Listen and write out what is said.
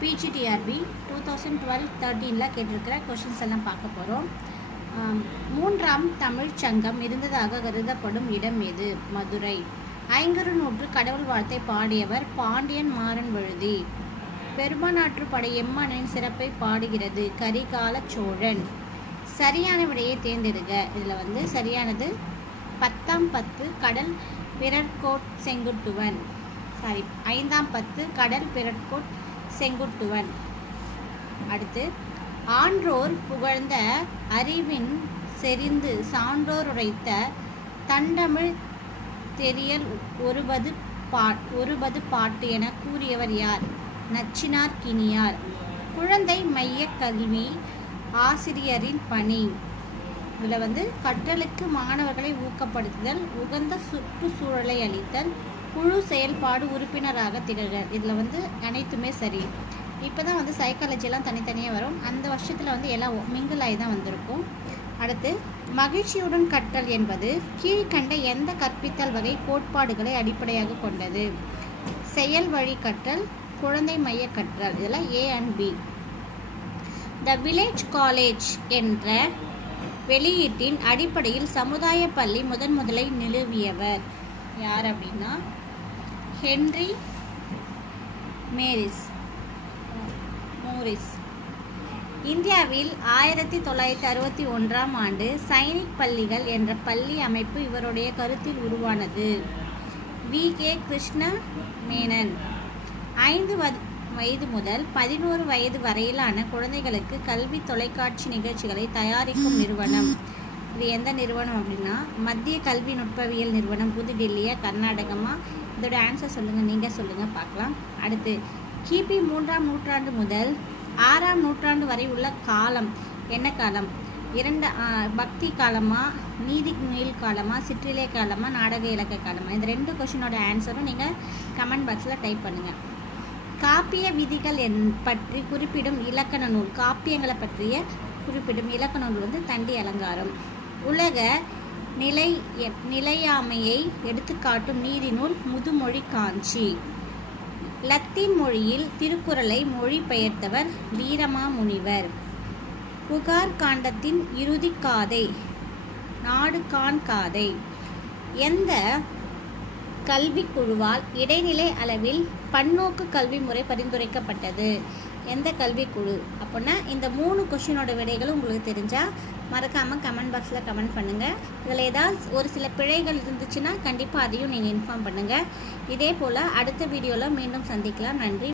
PGTRB 2012-13 கேட்டிருக்கிற questions எல்லாம் பார்க்க போகிறோம். மூன்றாம் தமிழ்ச் சங்கம் இருந்ததாக கருதப்படும் இடம் எது? மதுரை. ஐங்குறுநூற்று கடவுள் வாழ்த்தை பாடியவர் பாண்டியன் மாறன் வழுதி. பெரும்பானாற்று படை எம்மனின் சிறப்பை பாடுகிறது? கரிகால சோழன். சரியான விடையை தேர்ந்தெடுக்க. இதில் சரியானது 10ஆம் 10 கடல் பிறர்கோட் செங்குட்டுவன். 5ஆம் 10 கடல் பிறர்கோட் செங்குட்டுவன். அடுத்து, ஆன்றோர் புகழ்ந்த அறிவின் செறிந்து சான்றோர் உரைத்த தண்டமிழ் தெரியல் ஒருபது பாட்டு என கூறியவர் யார்? நச்சினார் கினியார். குழந்தை மைய கல்வி ஆசிரியரின் பணி. இதில் கற்றலுக்கு மாணவர்களை ஊக்கப்படுத்துதல், உகந்த சுற்றுச்சூழலை அளித்தல், குழு செயல்பாடு உறுப்பினராக திகழ்கள். இதில் அனைத்துமே சரி. இப்போ தான் சைக்காலஜிலாம் தனித்தனியாக வரும். அந்த வருஷத்தில் எல்லாம் மிங்கிள் ஆகி தான் வந்திருக்கும். அடுத்து, மகிழ்ச்சியுடன் கற்றல் என்பது கீழ்கண்ட எந்த கற்பித்தல் வகை கோட்பாடுகளை அடிப்படையாக கொண்டது? செயல் வழி கற்றல், குழந்தை மைய கற்றல். இதெல்லாம் A and B. The village college என்ற வெளியீட்டின் அடிப்படையில் சமுதாய பள்ளி முதலை நிறுவியவர் யார் அப்படின்னா ஹென்றி மோரிஸ். இந்தியாவில் 1961ஆம் ஆண்டு சைனிக் பள்ளிகள் என்ற பள்ளி அமைப்பு இவருடைய கருத்தில் உருவானது. V.K. கிருஷ்ண மேனன். 5 வயது முதல் 11 வயது வரையிலான குழந்தைகளுக்கு கல்வி தொலைக்காட்சி நிகழ்ச்சிகளை தயாரிக்கும் நிறுவனம். இது எந்த நிறுவனம் அப்படின்னா மத்திய கல்வி நுட்பவியல் நிறுவனம். புதுடெல்லியா கர்நாடகமா? இதோட ஆன்சர் சொல்லுங்கள், நீங்கள் சொல்லுங்கள் பார்க்கலாம். அடுத்து, கிபி 3ஆம் நூற்றாண்டு முதல் 6ஆம் நூற்றாண்டு வரை உள்ள காலம் என்ன காலம்? பக்தி காலமா, நீதி நூல் காலமா, சிற்றிலக்கிய காலமா, நாடக இலக்கிய காலமா? இந்த 2 கொஷினோட ஆன்சரும் நீங்கள் கமெண்ட் பாக்ஸில் டைப் பண்ணுங்கள். காப்பிய விதிகள் பற்றி குறிப்பிடும் இலக்கண நூல். காப்பியங்களை பற்றிய குறிப்பிடும் இலக்கண நூல் தண்டி அலங்காரம். உலக நிலையாமையை எடுத்துக்காட்டும் நீதி நூல் முதுமொழி காஞ்சி. லத்தீன் மொழியில் திருக்குறளை மொழிபெயர்த்தவர் வீரமாமுனிவர். புகார் காண்டத்தின் இறுதி காதை நாடுகாண் காதை. எந்த கல்விக்குழுவால் இடைநிலை அளவில் பன்னோக்கு கல்வி முறை பரிந்துரைக்கப்பட்டது? எந்த கல்விக்குழு? அப்படின்னா இந்த 3 கொஷினோட விடைகளும் உங்களுக்கு தெரிஞ்சால் மறக்காமல் கமெண்ட் பாக்ஸில் கமெண்ட் பண்ணுங்கள். இதில் ஏதாவது ஒரு சில பிழைகள் இருந்துச்சுன்னா கண்டிப்பாக அதையும் நீங்கள் இன்ஃபார்ம் பண்ணுங்கள். இதே போல் அடுத்த வீடியோவில் மீண்டும் சந்திக்கலாம். நன்றி.